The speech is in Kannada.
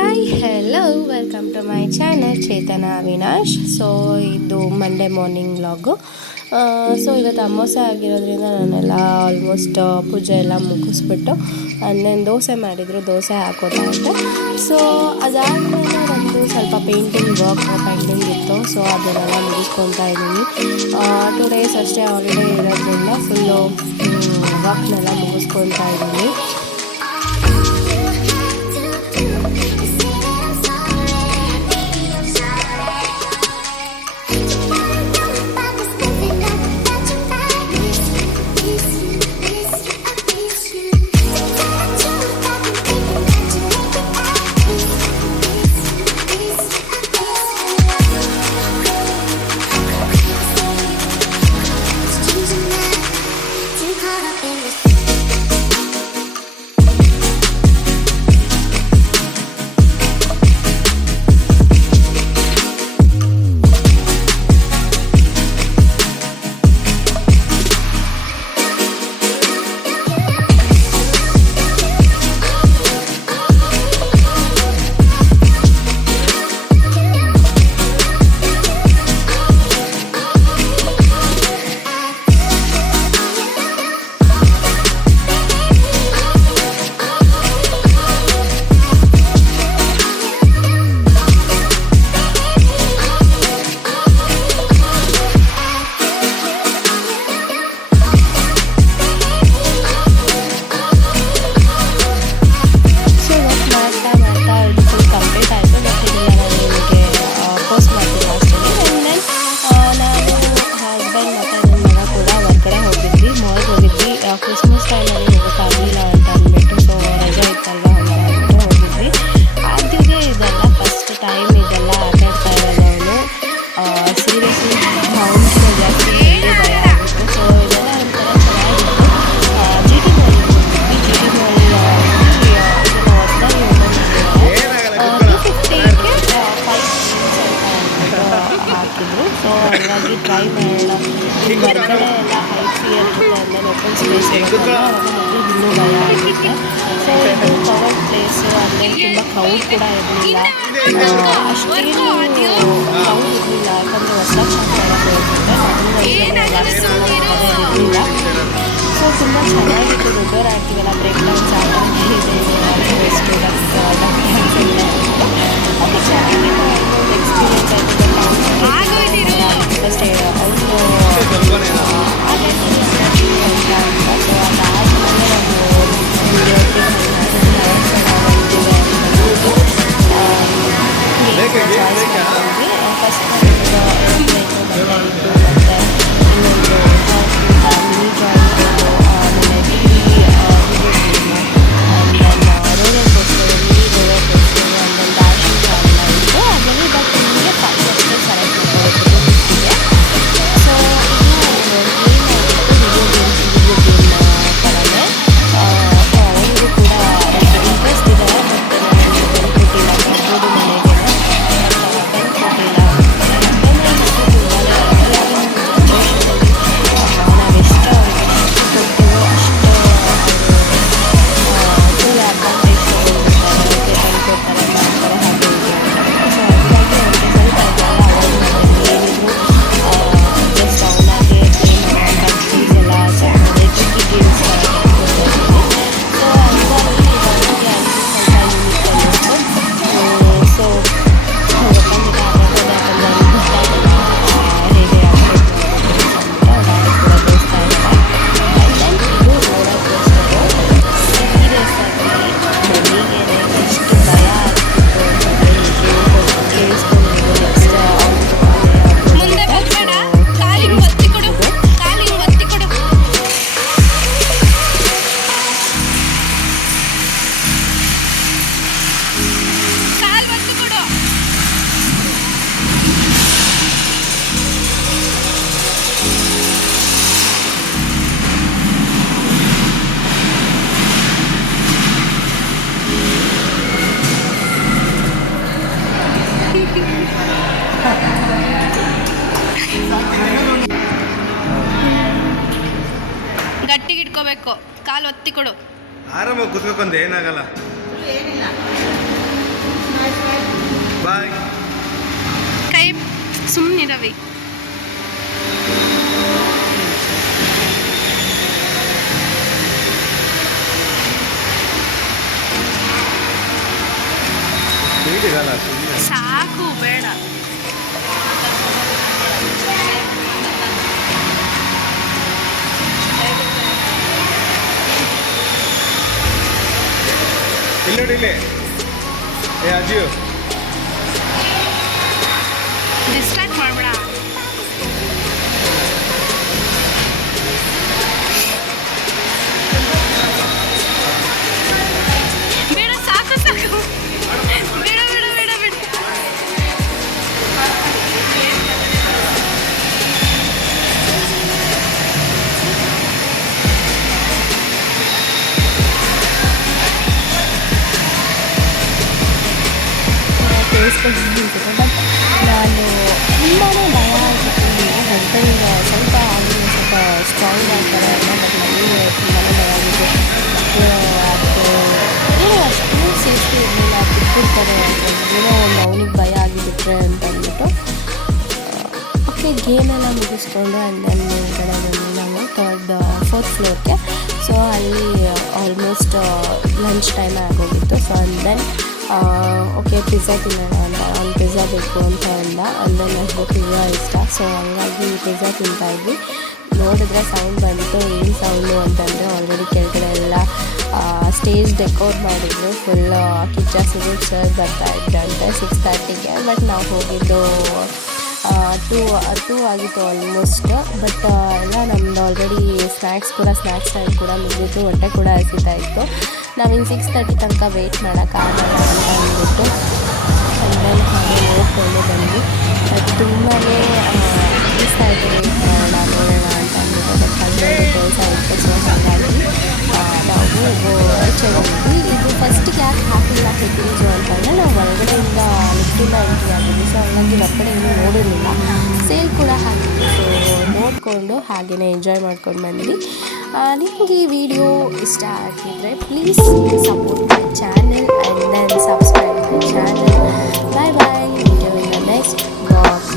Hi hello welcome to my channel Chetana Avinash. So ಇದು ಮಂಡೇ ಮಾರ್ನಿಂಗ್ ವ್ಲಾಗು. ಸೊ ಇವತ್ತು ಅಮಾವಾಸ್ಯೆ ಆಗಿರೋದ್ರಿಂದ ನಾನೆಲ್ಲ ಆಲ್ಮೋಸ್ಟ್ ಪೂಜೆ ಎಲ್ಲ ಮುಗಿಸ್ಬಿಟ್ಟು ಅನ್ನೇನು ದೋಸೆ ಮಾಡಿದರು, ದೋಸೆ ಹಾಕೋತಾ ಇದ್ದೆ. ಸೊ ಅದಾದಮೇಲೆ ನಮ್ಮದು ಸ್ವಲ್ಪ ಪೇಂಟಿಂಗ್ ವರ್ಕ್ ಪೆಂಡಿಂಗ್ ಇತ್ತು. ಸೊ ಅದನ್ನೆಲ್ಲ ಮುಗಿಸ್ಕೊತಾ ಇದ್ದೀನಿ. 2 ಡೇಸ್ ಅಷ್ಟೇ ಹಾಲಿಡೇ ಇರೋದ್ರಿಂದ ಫುಲ್ಲು ವರ್ಕ್ನೆಲ್ಲ ಮುಗಿಸ್ಕೊತಾ ಇದ್ದೀನಿ. ಕ್ರಿಸ್ಮಸ್ ಟೈಮಲ್ಲಿ ಹೋಗೋಕ್ಕಾಗಲಿಲ್ಲ ಅಂತ ಅಂದ್ಬಿಟ್ಟು, ಸೊ ರಜೆ ಇತ್ತಲ್ವ ಅಂದ್ಬಿಟ್ಟು ಹೋಗಿದ್ವಿ. ಆದ್ಯಗೆ ಇದೆಲ್ಲ ಫಸ್ಟ್ ಟೈಮ್ ಇದೆಲ್ಲ ಆಟಾಡ್ತಾ ಇರೋದು. ಅವನು ಸೀರಿಯಸ್ಲಿ ಮೌಂಟ್ನ ಜಾಸ್ತಿ ನನಗೆ ಭಯ ಆಗಿತ್ತು. ಸೊ ಇದೆಲ್ಲ ಒಂಥರ ಚೆನ್ನಾಗಿತ್ತು. ಜಿ ಟಿ ಮಾಲ್ ಹೋಗಿದ್ವಿ. ಜಿ ಟಿ ಮಾಲ್ ಇದನ್ನು ಹೊಸದಾಗಿ ಓಪನ್ ಮಾಡಿದ್ದಾರೆ. 250ಗೆ 5 ಹಾಕಿದ್ರು. ಸೊ ಹಾಗಾಗಿ ಟ್ರೈ ಮಾಡೋಣ. ಈ ಹೊರಗಡೆ ಎಲ್ಲ ಹೈಟ್ ಫಿಯರ್ ಇರುತ್ತೆ ಅಂದರೆ ಓಪನ್ ಸ್ಪೇಸ್ ಇರೋದ್ರಿಂದ ಅವಾಗ ಇನ್ನೂ ಭಯ ಆಗುತ್ತೆ. ಸೊ ಇದು ಕವರ್ಡ್ ಪ್ಲೇಸು, ಅಂದರೆ ತುಂಬ ಕ್ರೌಡ್ ಕೂಡ ಇರಲಿಲ್ಲ. ಅಷ್ಟೇನು ಕ್ರೌಡ್ ಇರಲಿಲ್ಲ, ಯಾಕಂದರೆ ಹೊಸ ಇರಲಿಲ್ಲ. ಸೊ ತುಂಬ ಚೆನ್ನಾಗಿತ್ತು. ದೊಡ್ಡವರು ಆಡ್ತೀವಲ್ಲ, ಬ್ರೇಕ್ ಡಾನ್ಸ್ ಆಡೋದು ಇದೆ, ಸ್ಟೂಡೆಂಟ್ಸ್ ಅದು ಚೆನ್ನಾಗಿತ್ತು. ಎಕ್ಸ್ಪೀರಿಯನ್ಸ್ ಆಯಿತು. ಫಸ್ಟ್ ಗಟ್ಟಿಗೆ ಇಟ್ಕೋಬೇಕು, ಕಾಲು ಒತ್ತಿ ಕೊಡು. ಆರಾಮಾಗಿ ಕುತ್ಕೊಂಡ್ ಏನಾಗಲ್ಲ. ಏನಿಲ್ಲ ಅವಿ. ಸಾಕು ಬೇಡ. ಇಲ್ಲಿ ಏ ಅಜ್ಜಿಯು ಡಿಸ್ಟ್ರಾಕ್ಟ್ ಮಾಡಬೇಡ. ಬೇಡ ಸಾಕು ಸಾಕು ಬೇಡ ಬೇಡ ಬೇಡ ಬೇಡ. ಕೇಳಿಸ್ಕೊಂಡು ಬಟ್ ನಾನು ತುಂಬಾ ಭಯ ಆಗಿತ್ತು. ಹೆಲ್ಪಿಂಗ್ ಸ್ವಲ್ಪ ಆಗಿ ಸ್ವಲ್ಪ ಸ್ಟ್ರಾಂಗ್ ಆಗ್ತಾರೆ ಅಲ್ಲ, ಬಟ್ ನನಗೆ ತುಂಬಾ ಭಯ ಆಗಿತ್ತು. ಅದು ಏನೋ ಅಷ್ಟು ಸೇಫ್ಟಿ ಇರಲಿಲ್ಲ, ಬಿಟ್ಬಿಡ್ತಾರೆ ಏನೋ ಒಂದು ಅವನಿಗೆ ಭಯ ಆಗಿಬಿಟ್ರೆ ಅಂತ ಅಂದ್ಬಿಟ್ಟು ಓಕೆ ಗೇಮೆಲ್ಲ ಮುಗಿಸ್ಕೊಂಡು ಆ್ಯಂಡ್ ದೆನ್ ಮೇಲ್ಗಡೆ ಬಂದು ನಾವು ಫೋರ್ತ್ ಫ್ಲೋರ್ಗೆ. ಸೊ ಅಲ್ಲಿ ಆಲ್ಮೋಸ್ಟ್ ಲಂಚ್ ಟೈಮ್ ಆಗೋಗಿತ್ತು. So and then okay pizza ತಿನ್ನೋಣ ಅಂತ, ಅವ್ನು ಪಿಜ್ಜಾ ಬೇಕು ಅಂತ ಅಂದ. ಅಂದರೆ ನನಗೆ ಪಿಜ್ಜಾ ಇಷ್ಟ. ಸೊ ಹಂಗಾಗಿ ಪಿಜ್ಜಾ ತಿಂತಾಯಿದ್ವಿ. ನೋಡಿದ್ರೆ ಸೌಂಡ್ ಬಂತು. ಏನು ಸೌಂಡು ಅಂತಂದರೆ ಆಲ್ರೆಡಿ ಕೆಳಗಡೆ ಎಲ್ಲ ಸ್ಟೇಜ್ ಡೆಕೋರ್ ಮಾಡಿದ್ರು. ಫುಲ್ ಕಿಚ್ಚ ಸುದೀಪ್ ಸರ್ ಬರ್ತಾ ಇದ್ದಂತೆ 6:30ಗೆ. ಬಟ್ ನಾವು ಹೋಗಿದ್ದು 2 ಆಗಿತ್ತು ಆಲ್ಮೋಸ್ಟ್. ಬಟ್ ಎಲ್ಲ ನಮ್ಮದು ಆಲ್ರೆಡಿ ಸ್ನ್ಯಾಕ್ಸ್ ಟೈಮ್ ಕೂಡ ಮುಗಿದಿತ್ತು, ಹೊಟ್ಟೆ ಕೂಡ ಹಸಿತಾ ಇತ್ತು. ನಾವಿನ್ನು 6:30 ತನಕ ವೆಯ್ಟ್ ಮಾಡೋಕ್ಕಾಗಲ್ಲ ಅಂತ ಅಂದ್ಬಿಟ್ಟು ಆಮೇಲೆ ಹಾಗೆ ನೋಡಿಕೊಂಡು ಬಂದ್ವಿ. ತುಂಬಾ ಇಷ್ಟ ಆಯಿತು ವೆಯ್ಟ್ ಮಾಡೋಣ ಅಂತ ಅಂದ್ಬಿಟ್ಟು. ಬಟ್ ಹಸ್ಬೆಂಡ್ ಕೆಲಸ ಇತ್ತು. ಸೊ ಹಾಗಾಗಿ ನಾವು ಆಚೆ ಹೋಗಿದ್ವಿ. ಇದು ಫಸ್ಟಿಗೆ ಯಾಕೆ ಹಾಕಿಲ್ಲ ಹೆಗ್ಗಿರೀಸು ಅಂತಂದರೆ ನಾವು ಹೊರಗಡೆಯಿಂದ ಲಿಫ್ಟಿಂದ ಎಂಟ್ರಿ ಆಗಿದ್ವಿ. ಸೊ ಹಂಗಾಗಿ ಹೊರಗಡೆ ಏನೂ ನೋಡಿರಲಿಲ್ಲ. ಸೇಲ್ ಕೂಡ ಹಾಕಿದ್ವಿ. ಸೊ ನೋಡಿಕೊಂಡು ಹಾಗೆಯೇ ಎಂಜಾಯ್ ಮಾಡ್ಕೊಂಡು ಬಂದ್ವಿ. ನಿಮಗೆ ಈ ವಿಡಿಯೋ ಇಷ್ಟ ಆಗಿದ್ದರೆ please support my channel and then subscribe my channel. Bye bye. Video in the next blog.